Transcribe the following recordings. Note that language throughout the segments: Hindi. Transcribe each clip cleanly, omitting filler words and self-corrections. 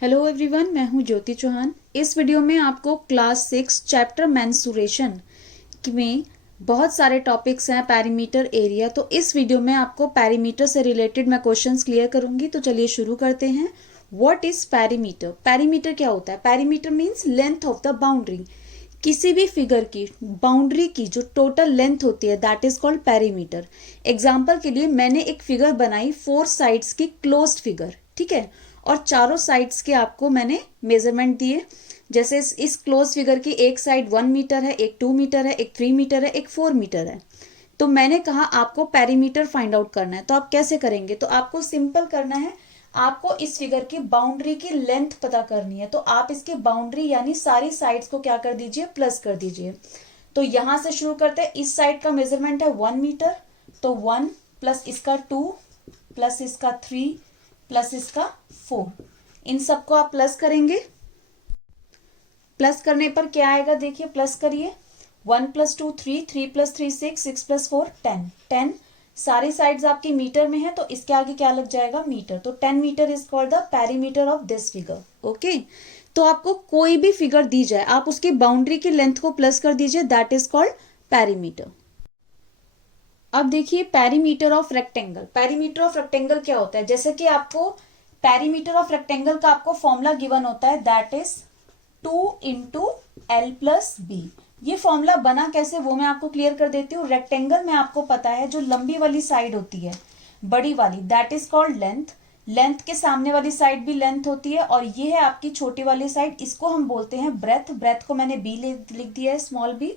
हेलो एवरीवन, मैं हूं ज्योति चौहान। इस वीडियो में आपको क्लास 6 चैप्टर मेंसुरेशन में बहुत सारे टॉपिक्स हैं, पेरीमीटर, एरिया। तो इस वीडियो में आपको पेरीमीटर से रिलेटेड मैं क्वेश्चंस क्लियर करूंगी। तो चलिए शुरू करते हैं। What is perimeter? पेरीमीटर क्या होता है? Perimeter means length of the boundary. किसी भी फिगर की बाउंड्री की जो टोटल लेंथ होती है that is called perimeter. Example के लिए मैंने एक फिगर बनाई 4 साइड्स की क्लोज्ड फिगर, ठीक है, और चारों साइड्स के आपको मैंने मेजरमेंट दिए। जैसे इस क्लोज फिगर की एक साइड 1 मीटर है, एक 2 मीटर है, एक 3 मीटर है, एक 4 मीटर है। तो मैंने कहा आपको पेरीमीटर फाइंड आउट करना है। तो आप कैसे करेंगे? तो आपको सिंपल करना है, आपको इस फिगर की बाउंड्री की लेंथ पता करनी है। तो आप इसकी बाउंड्री यानी सारी साइड्स को क्या कर दीजिए, प्लस कर दीजिए। तो यहां से शुरू करते हैं। इस साइड का मेजरमेंट है 1 मीटर, तो 1 प्लस इसका 2 प्लस इसका 3 प्लस इसका 4, इन सबको आप प्लस करेंगे। प्लस करने पर क्या आएगा, देखिए प्लस करिए। 1 प्लस 2 3, 3 प्लस 3 6, 6 प्लस 4 10, 10 सारी साइड्स आपकी मीटर में है, तो इसके आगे क्या लग जाएगा, मीटर। तो 10 metre is called the perimeter of this figure. Okay, तो आपको कोई भी फिगर दी जाए, आप उसकी बाउंड्री की लेंथ को प्लस कर दीजिए, दैट इज कॉल्ड पेरीमीटर। अब देखिए perimeter of rectangle. Perimeter of rectangle क्या होता है? जैसे कि आपको पेरीमीटर ऑफ रेक्टेंगल का आपको फॉर्मूला गिवन होता है, that is 2 into L plus B. ये फॉर्मूला बना कैसे वो मैं आपको क्लियर कर देती हूँ। रेक्टेंगल में आपको पता है जो लंबी वाली साइड होती है, बड़ी वाली, that is called length. Length के सामने वाली साइड भी लेंथ होती है, और ये है आपकी छोटी वाली साइड, इसको हम बोलते हैं ब्रेथ। ब्रेथ को मैंने बी लिख दिया है, स्मॉल बी,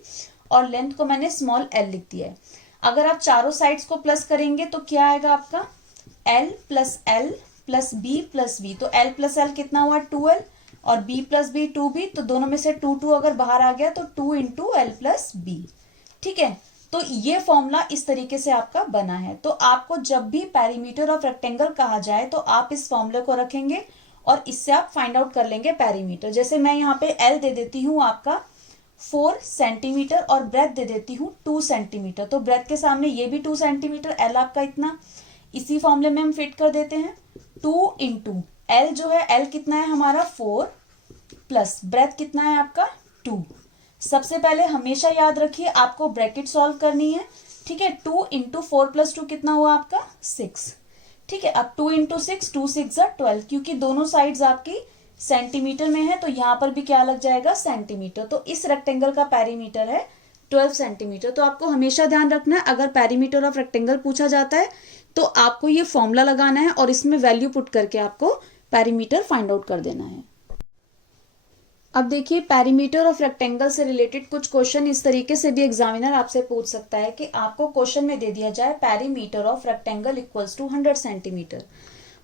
और लेंथ को मैंने स्मॉल एल लिख दिया है। अगर आप चारों साइड्स को प्लस करेंगे तो क्या आएगा आपका, L plus B plus B. तो एल प्लस एल कितना हुआ, 2l, और बी प्लस बी 2b। तो दोनों में से 2 अगर बाहर आ गया तो 2 इंटू एल प्लस बी। ठीक है, तो ये फॉर्मूला इस तरीके से आपका बना है। तो आपको जब भी पेरीमीटर ऑफ रेक्टेंगल कहा जाए तो आप इस फॉर्मूले को रखेंगे और इससे आप फाइंड आउट कर लेंगे पेरीमीटर। जैसे मैं यहाँ पे एल दे देती हूँ आपका 4 सेंटीमीटर और ब्रेथ दे देती हूँ 2 सेंटीमीटर। तो ब्रेथ के सामने ये भी 2 सेंटीमीटर, एल आपका इतना, इसी फॉर्मूले में हम फिट कर देते हैं। 2 इंटू एल जो है, एल कितना है हमारा 4, प्लस ब्रेथ कितना है आपका 2। सबसे पहले हमेशा याद रखिए आपको ब्रैकेट सॉल्व करनी है, ठीक है। 2 इंटू 4 प्लस 2 कितना हुआ आपका 6, ठीक है। अब 2 इंटू 6, 2 6 12, क्योंकि दोनों साइड्स आपकी सेंटीमीटर में है तो यहां पर भी क्या लग जाएगा, सेंटीमीटर। तो इस रेक्टेंगल का पेरीमीटर है 12 सेंटीमीटर। तो आपको हमेशा ध्यान रखना है, अगर पेरीमीटर ऑफ रेक्टेंगल पूछा जाता है तो आपको ये फॉर्मूला लगाना है और इसमें वैल्यू पुट करके आपको पेरीमीटर फाइंड आउट कर देना है। अब देखिए पेरीमीटर ऑफ रेक्टेंगल से रिलेटेड कुछ क्वेश्चन इस तरीके से भी एग्जामिनर आपसे पूछ सकता है कि आपको क्वेश्चन में दे दिया जाए perimeter of rectangle equals to 100 centimetre.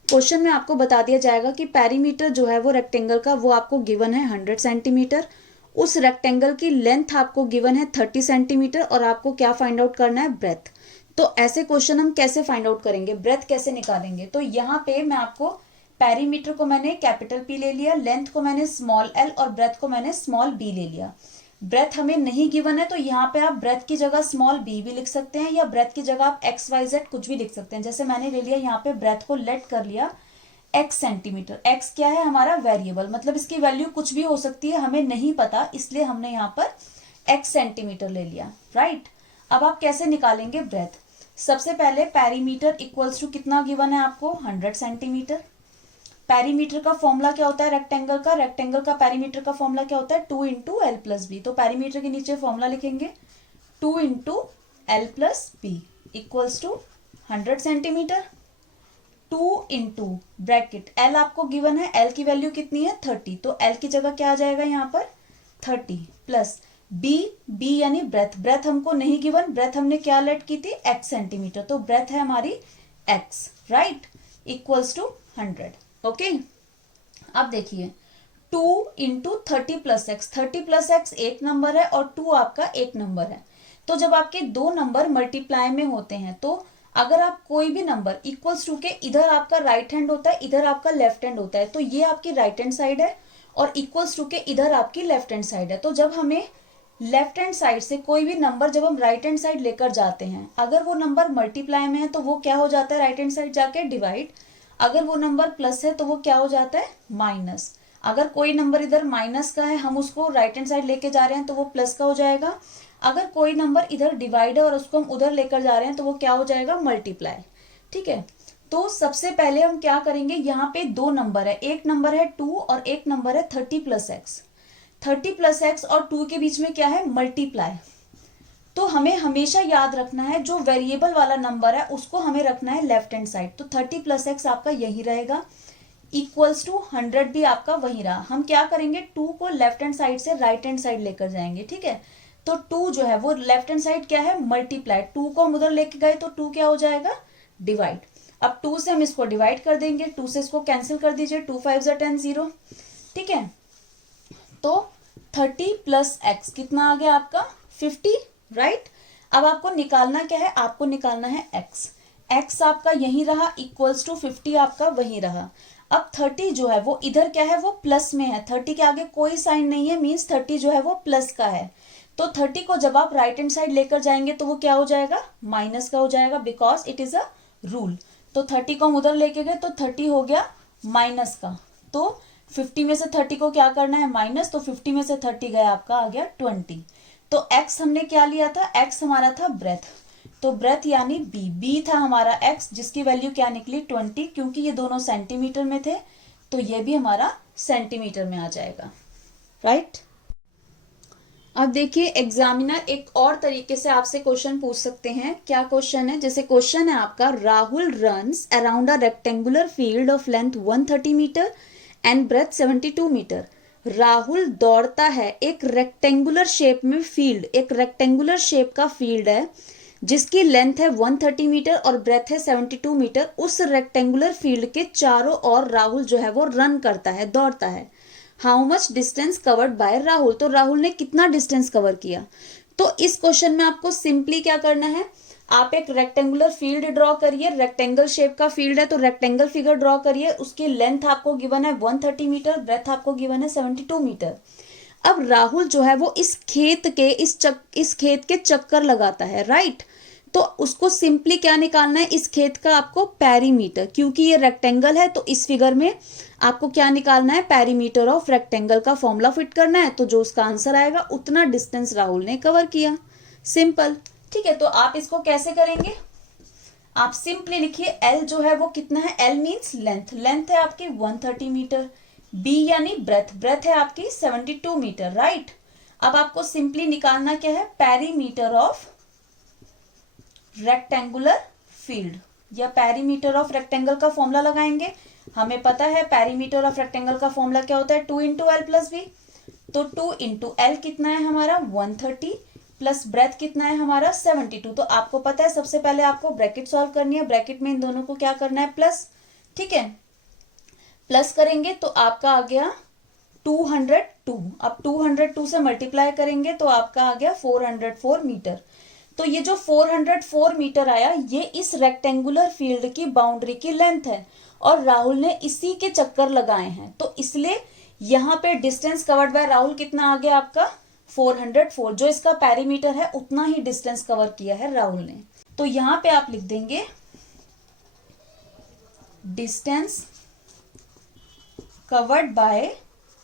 Question में आपको बता दिया जाएगा कि पेरीमीटर जो है वो रेक्टेंगल का वो आपको गिवन है 100 सेंटीमीटर। उस रेक्टेंगल की लेंथ आपको गिवन है 30 सेंटीमीटर और आपको क्या फाइंड आउट करना है, ब्रेथ। तो ऐसे क्वेश्चन हम कैसे फाइंड आउट करेंगे, ब्रेथ कैसे निकालेंगे? तो यहाँ पे मैं आपको पेरीमीटर को मैंने कैपिटल पी ले लिया, लेंथ को मैंने स्मॉल एल और ब्रेथ को मैंने स्मॉल बी ले लिया। ब्रेथ हमें नहीं गिवन है तो यहाँ पे आप ब्रेथ की जगह स्मॉल बी भी लिख सकते हैं, या ब्रेथ की जगह आप XYZ कुछ भी लिख सकते हैं। जैसे मैंने ले लिया यहाँ पे ब्रेथ को लेट कर लिया x सेंटीमीटर। x क्या है हमारा वेरिएबल, मतलब इसकी वैल्यू कुछ भी हो सकती है, हमें नहीं पता, इसलिए हमने यहाँ पर x सेंटीमीटर ले लिया, राइट। अब आप कैसे निकालेंगे ब्रेथ? सबसे पहले पेरीमीटर इक्वल्स टू कितना गिवन है आपको, 100 सेंटीमीटर। पेरीमीटर का फॉर्मूला क्या होता है रेक्टेंगल का, रेक्टेंगल का पेरीमीटर का फॉर्मूला क्या होता है, 2 इंटू एल प्लस बी। तो पेरीमीटर के नीचे फॉर्मूला लिखेंगे 2 into L plus B equals to 100 centimetre. 2 into bracket L आपको गिवन है, एल की वैल्यू कितनी है 30, तो एल की जगह क्या आ जाएगा यहाँ पर 30, प्लस बी यानी ब्रेथ। ब्रेथ हमको नहीं गिवन, ब्रेथ हमने क्या लेट की थी, x सेंटीमीटर, तो ब्रेथ है हमारी x, right, equals to 100। Okay, अब देखिए 2 into 30 plus X, 30 plus X एक नंबर है और 2 आपका एक नंबर है। तो जब आपके दो नंबर मल्टीप्लाई में होते हैं तो अगर आप कोई भी नंबर इक्वल्स टू के इधर आपका राइट हैंड होता है, इधर आपका लेफ्ट हैंड होता है, तो ये आपकी राइट हैंड साइड है और इक्वल्स टू के इधर आपकी लेफ्ट हैंड साइड है। तो जब हमें लेफ्ट हैंड साइड से कोई भी नंबर जब हम राइट हैंड साइड लेकर जाते हैं, अगर वो नंबर मल्टीप्लाई में है तो वो क्या हो जाता है, राइट हैंड साइड जाके डिवाइड। अगर वो नंबर प्लस है तो वो क्या हो जाता है, माइनस। अगर कोई नंबर इधर माइनस का है, हम उसको राइट हैंड साइड लेके जा रहे हैं तो वो प्लस का हो जाएगा। अगर कोई नंबर इधर डिवाइड है और उसको हम उधर लेकर जा रहे हैं तो वो क्या हो जाएगा, मल्टीप्लाई। ठीक है, तो सबसे पहले हम क्या करेंगे, यहाँ पे दो नंबर है, एक नंबर है 2 और एक नंबर है 30 प्लस एक्स। 30 प्लस एक्स और 2 के बीच में क्या है, मल्टीप्लाई। तो हमें हमेशा याद रखना है जो वेरिएबल वाला नंबर है उसको हमें रखना है लेफ्ट हैंड साइड। तो 30 प्लस एक्स आपका यही रहेगा, इक्वल्स टू 100 भी आपका वही रहा। हम क्या करेंगे, 2 को लेफ्ट हैंड साइड से राइट हैंड साइड लेकर जाएंगे। ठीक है, तो 2 जो है वो लेफ्ट हैंड साइड क्या है, मल्टीप्लाई। 2 को हम उधर लेके गए तो 2 क्या हो जाएगा, डिवाइड। अब 2 से हम इसको डिवाइड कर देंगे, 2 से इसको कैंसिल कर दीजिए, 2 5 10 0। ठीक है, तो 30 प्लस एक्स कितना आ गया आपका, 50, राइट। अब आपको निकालना क्या है, आपको निकालना है एक्स। एक्स आपका यही रहा, इक्वल्स टू 50 आपका वही रहा। अब 30 जो है वो इधर क्या है, वो प्लस में है, 30 के आगे कोई साइन नहीं है, मीन्स 30 जो है वो प्लस का है। तो 30 को जब आप राइट हैंड साइड लेकर जाएंगे तो वो क्या हो जाएगा, माइनस का हो जाएगा, because it is a rule. तो 30 को हम उधर लेके गए तो 30 हो गया माइनस का। तो 50 में से 30 को क्या करना है, माइनस। तो 50 में से 30 गया आपका, आ गया 20। तो x हमने क्या लिया था, x हमारा था ब्रेथ, तो ब्रेथ यानी b था हमारा x, जिसकी वैल्यू क्या निकली 20, क्योंकि ये दोनों सेंटीमीटर में थे तो ये भी हमारा सेंटीमीटर में आ जाएगा, राइट। अब देखिए एग्जामिनर एक और तरीके से आपसे क्वेश्चन पूछ सकते हैं। क्या क्वेश्चन है, जैसे क्वेश्चन है आपका, Rahul runs around a rectangular field of length 130 metre and breadth 72 metre. Rahul दौड़ता है एक रेक्टेंगुलर शेप में फील्ड, एक रेक्टेंगुलर शेप का फील्ड है जिसकी लेंथ है 130 मीटर और ब्रेथ है 72 मीटर। उस रेक्टेंगुलर फील्ड के चारों ओर राहुल जो है वो रन करता है, दौड़ता है। How much distance covered by Rahul, तो राहुल ने कितना डिस्टेंस कवर किया। तो इस क्वेश्चन में आपको सिंपली क्या करना है, आप एक रेक्टेंगुलर फील्ड ड्रॉ करिए, रेक्टेंगल शेप का फील्ड है तो रेक्टेंगल फिगर ड्रॉ करिए। उसकी लेंथ आपको गिवन है 130 मीटर, ब्रेथ आपको गिवन है 72 मीटर। अब राहुल जो है वो इस खेत के चक्कर लगाता है, राइट। तो उसको सिंपली क्या निकालना है, इस खेत का आपको पेरीमीटर, क्योंकि ये रेक्टेंगल है तो इस फिगर में आपको क्या निकालना है, पेरीमीटर ऑफ रेक्टेंगल का फॉर्मूला फिट करना है। तो जो उसका आंसर आएगा उतना डिस्टेंस राहुल ने कवर किया, सिंपल। ठीक है, तो आप इसको कैसे करेंगे, आप सिंपली लिखिए L जो है वो कितना है, L मीन्स लेंथ, लेंथ है आपकी 130 मीटर, B यानी ब्रेथ, ब्रेथ है आपकी 72 मीटर, राइट। अब आपको सिंपली निकालना क्या है, पेरीमीटर ऑफ रेक्टेंगुलर फील्ड, या पेरीमीटर ऑफ रेक्टेंगल का फॉर्मूला लगाएंगे। हमें पता है पेरीमीटर ऑफ रेक्टेंगल का फॉर्मूला क्या होता है, 2 इंटू एल प्लस बी। तो 2 इंटू एल कितना है हमारा 130, प्लस ब्रेथ कितना है हमारा 72। तो आपको पता है सबसे पहले आपको ब्रैकेट सॉल्व करनी है, ब्रैकेट में इन दोनों को क्या करना है, प्लस। ठीक है, प्लस करेंगे तो आपका आ गया 202। अब 202 से मल्टीप्लाई करेंगे तो आपका आ गया 404 मीटर। तो ये जो 404 मीटर आया ये इस रेक्टेंगुलर फील्ड की बाउंड्री की लेंथ है और राहुल ने इसी के चक्कर लगाए हैं। तो इसलिए यहाँ पे डिस्टेंस कवर्ड बाय राहुल कितना आ गया आपका 404, जो इसका पेरीमीटर है उतना ही डिस्टेंस कवर किया है राहुल ने। तो यहाँ पे आप लिख देंगे distance covered by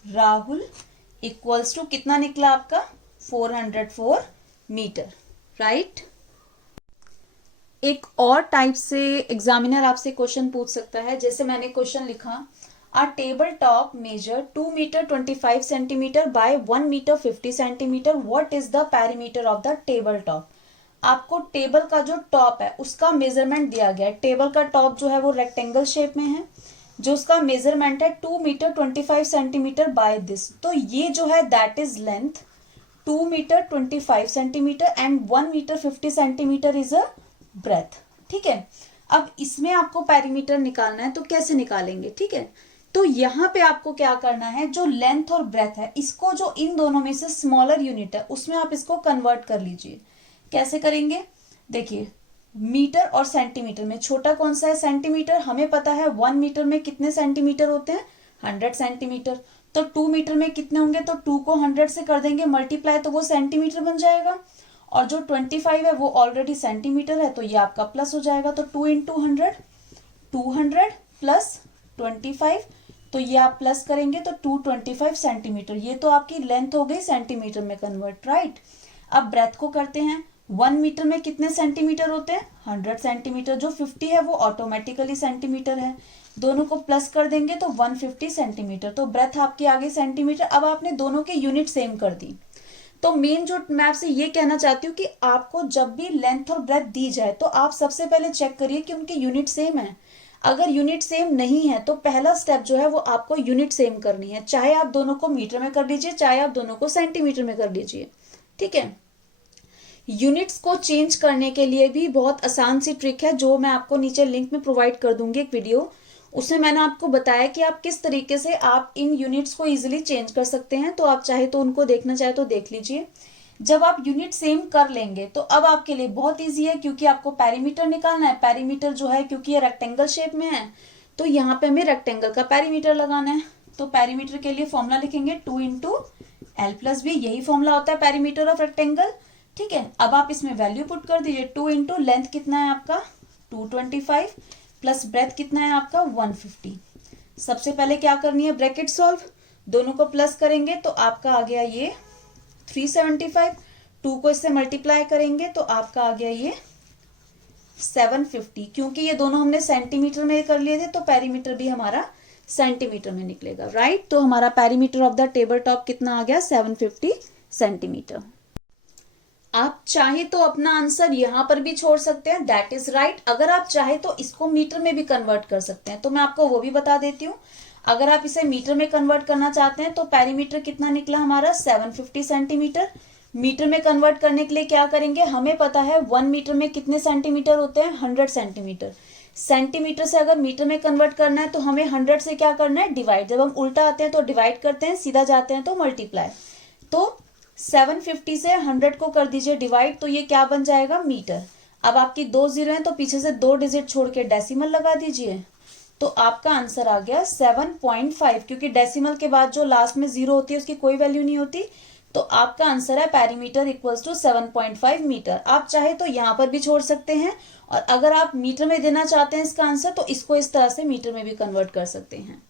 Rahul equals to कितना निकला आपका 404 मीटर, राइट। एक और टाइप से एग्जामिनर आपसे क्वेश्चन पूछ सकता है, जैसे मैंने क्वेश्चन लिखा, A table top measure 2 meter 25 centimeter by 1 meter 50 centimeter. What is the perimeter of the table top? आपको टेबल का जो टॉप है उसका मेजरमेंट दिया गया है। टेबल का टॉप जो है वो रेक्टेंगल शेप में है, जो उसका मेजरमेंट है 2 मीटर 25 सेंटीमीटर बाय दिस। तो ये जो है that is length 2 metre 25 centimetre and 1 metre 50 centimetre is a breadth. ठीक है, अब इसमें आपको पेरीमीटर निकालना है तो कैसे निकालेंगे, ठीक है। तो यहाँ पे आपको क्या करना है, जो लेंथ और ब्रेथ है इसको जो इन दोनों में से स्मॉलर यूनिट है उसमें आप इसको कन्वर्ट कर लीजिए। कैसे करेंगे, देखिए मीटर और सेंटीमीटर में छोटा कौन सा है, सेंटीमीटर। हमें पता है 1 मीटर में कितने सेंटीमीटर होते हैं 100 सेंटीमीटर। तो 2 मीटर में कितने होंगे, तो 2 को 100 से कर देंगे मल्टीप्लाई तो वो सेंटीमीटर बन जाएगा। और जो 25 है वो ऑलरेडी सेंटीमीटर है तो ये आपका प्लस हो जाएगा। तो 2 इंटू 100 200 प्लस 25, तो ये आप प्लस करेंगे तो 225 सेंटीमीटर, ये तो आपकी लेंथ हो गई सेंटीमीटर में कन्वर्ट, राइट। अब ब्रेथ को करते हैं, 1 मीटर में कितने सेंटीमीटर होते हैं, 100 सेंटीमीटर, जो 50 है वो ऑटोमेटिकली सेंटीमीटर है, दोनों को प्लस कर देंगे तो 150 सेंटीमीटर, तो ब्रेथ आपकी आ गई सेंटीमीटर। अब आपने दोनों के यूनिट सेम कर दी। तो मेन जो मैं आपसे ये कहना चाहती हूँ कि आपको जब भी लेंथ और ब्रेथ दी जाए तो आप सबसे पहले चेक करिए कि उनके यूनिट सेम है। अगर यूनिट सेम नहीं है तो पहला स्टेप जो है वो आपको यूनिट सेम करनी है, चाहे आप दोनों को मीटर में कर लीजिए, चाहे आप दोनों को सेंटीमीटर में कर लीजिए, ठीक है। यूनिट्स को चेंज करने के लिए भी बहुत आसान सी ट्रिक है, जो मैं आपको नीचे लिंक में प्रोवाइड कर दूंगी एक वीडियो, उसमें मैंने आपको बताया कि आप किस तरीके से आप इन यूनिट्स को इजीली चेंज कर सकते हैं। तो आप चाहे तो उनको देखना चाहे तो देख लीजिए। जब आप यूनिट सेम कर लेंगे तो अब आपके लिए बहुत इजी है, क्योंकि आपको पेरीमीटर निकालना है। पेरीमीटर जो है, क्योंकि ये रेक्टेंगल शेप में है तो यहाँ पे हमें रेक्टेंगल का पेरीमीटर लगाना है। तो पेरीमीटर के लिए फॉर्मूला लिखेंगे 2 इंटू एल प्लस बी, यही फॉर्मूला होता है पेरीमीटर ऑफ रेक्टेंगल, ठीक है। अब आप इसमें वैल्यू पुट कर दीजिए, 2 इंटू लेंथ कितना है आपका 225 प्लस ब्रेथ कितना है आपका 150। सबसे पहले क्या करनी है, ब्रैकेट सॉल्व, दोनों को प्लस करेंगे तो आपका आ गया ये 375, 2 को इससे मल्टीप्लाई करेंगे तो आपका आ गया ये 750। क्योंकि ये दोनों हमने सेंटीमीटर में कर लिए थे तो पेरीमीटर भी हमारा सेंटीमीटर में निकलेगा, राइट। तो हमारा perimeter of the table top कितना आ गया 750 सेंटीमीटर। आप चाहे तो अपना आंसर यहां पर भी छोड़ सकते हैं, दैट इज राइट। अगर आप चाहे तो इसको मीटर में भी कन्वर्ट कर सकते हैं, तो मैं आपको वो भी बता देती हूँ। अगर आप इसे मीटर में कन्वर्ट करना चाहते हैं तो पेरीमीटर कितना निकला हमारा 750 सेंटीमीटर। मीटर में कन्वर्ट करने के लिए क्या करेंगे, हमें पता है 1 मीटर में कितने सेंटीमीटर होते हैं 100 सेंटीमीटर। सेंटीमीटर से अगर मीटर में कन्वर्ट करना है तो हमें 100 से क्या करना है, डिवाइड। जब हम उल्टा आते हैं तो डिवाइड करते हैं, सीधा जाते हैं तो मल्टीप्लाई। तो 750 से 100 को कर दीजिए डिवाइड, तो ये क्या बन जाएगा मीटर। अब आपकी 2 जीरो है तो पीछे से 2 डिजिट छोड़ के डेसिमल लगा दीजिए, तो आपका आंसर आ गया 7.5। क्योंकि डेसिमल के बाद जो लास्ट में 0 होती है उसकी कोई वैल्यू नहीं होती, तो आपका आंसर है पेरीमीटर इक्वल्स टू 7.5 मीटर। आप चाहे तो यहाँ पर भी छोड़ सकते हैं, और अगर आप मीटर में देना चाहते हैं इसका आंसर तो इसको इस तरह से मीटर में भी कन्वर्ट कर सकते हैं।